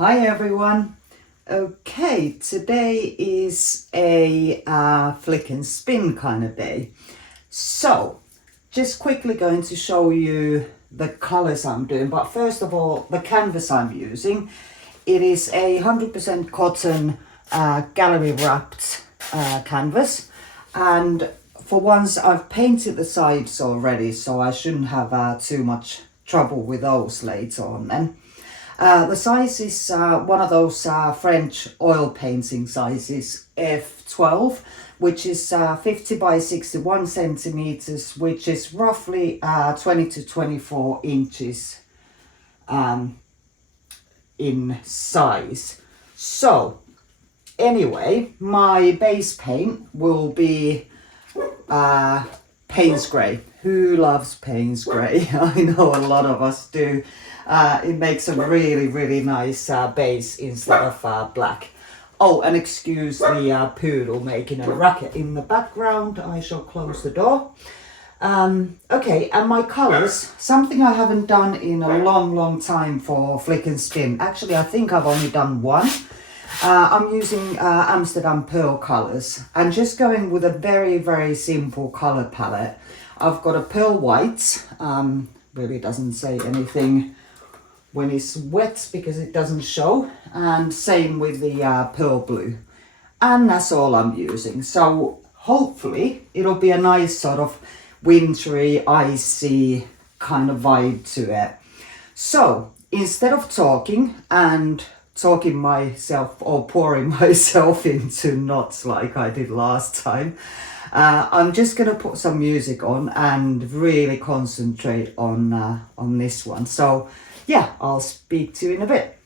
Hi everyone. Okay, today is a flick and spin kind of day. So, just quickly going to show you the colors I'm doing. But first of all, the canvas I'm using. It is a 100% cotton gallery wrapped canvas. And for once I've painted the sides already, so I shouldn't have too much trouble with those later on then. The size is one of those French oil painting sizes, F12, which is 50 by 61 centimeters, which is roughly 20 to 24 inches in size. So anyway, my base paint will be Payne's Grey. Who loves Payne's Grey? I know a lot of us do. It makes a really nice base instead of black. Oh, and excuse the poodle making a racket in the background. I shall close the door. Okay, and my colours, something I haven't done in a long time for flick and spin. Actually, I think I've only done one. I'm using Amsterdam Pearl colours and just going with a very simple colour palette. I've got a pearl white, really doesn't say anything when it's wet because it doesn't show, and same with the pearl blue. And that's all I'm using. So hopefully it'll be a nice sort of wintry, icy kind of vibe to it. So instead of talking myself or pouring myself into knots like I did last time, I'm just gonna put some music on and really concentrate on this one. So yeah, I'll speak to you in a bit.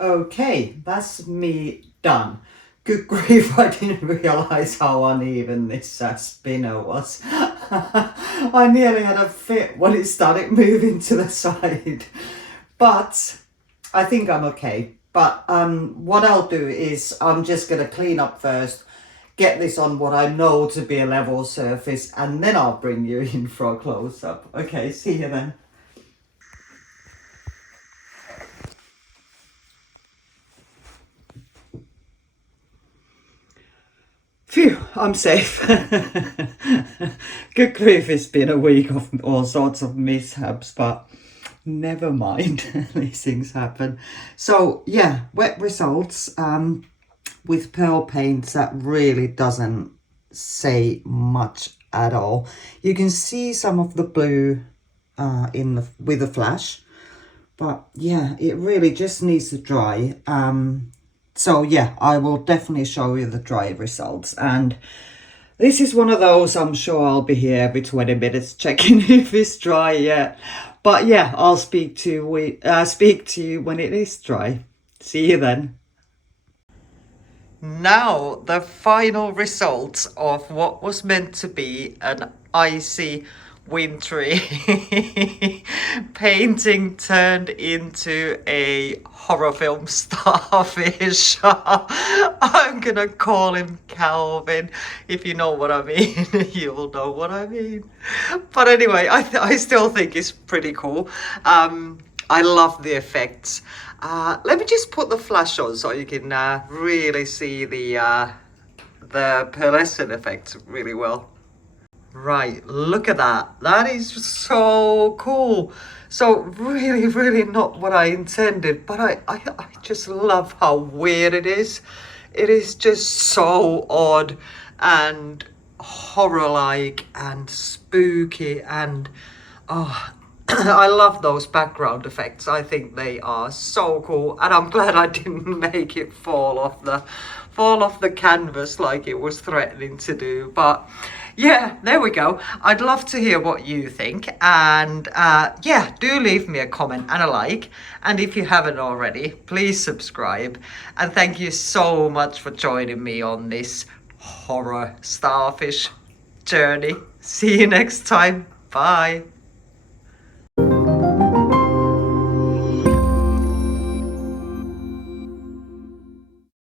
Okay, that's me done. Good grief, I didn't realize how uneven this spinner was. I nearly had a fit when it started moving to the side. But I think I'm okay. But what I'll do is I'm just going to clean up first, get this on what I know to be a level surface, and then I'll bring you in for a close-up. Okay, see you then. Phew, I'm safe. Good grief, it's been a week of all sorts of mishaps, but never mind. These things happen. So yeah, wet results with pearl paints, that really doesn't say much at all. You can see some of the blue with the flash, but yeah, it really just needs to dry. So yeah, I will definitely show you the dry results. And this is one of those, I'm sure I'll be here every 20 minutes checking if it's dry yet. But yeah, I'll speak to you when it is dry. See you then. Now, the final results of what was meant to be an icy, wintry painting turned into a horror film starfish. I'm gonna call him Calvin. If you know what I mean, you'll know what I mean. But anyway, I still think it's pretty cool. I love the effects. Let me just put the flash on so you can really see the pearlescent effect really well. Right, look at that. That is so cool. So really, really not what I intended, but I just love how weird it is. It is just so odd and horror-like and spooky and oh, I love those background effects. I think they are so cool, and I'm glad I didn't make it fall off the canvas like it was threatening to do. But yeah, there we go. I'd love to hear what you think, and yeah, do leave me a comment and a like, and if you haven't already, please subscribe. And thank you so much for joining me on this horror starfish journey. See you next time. Bye.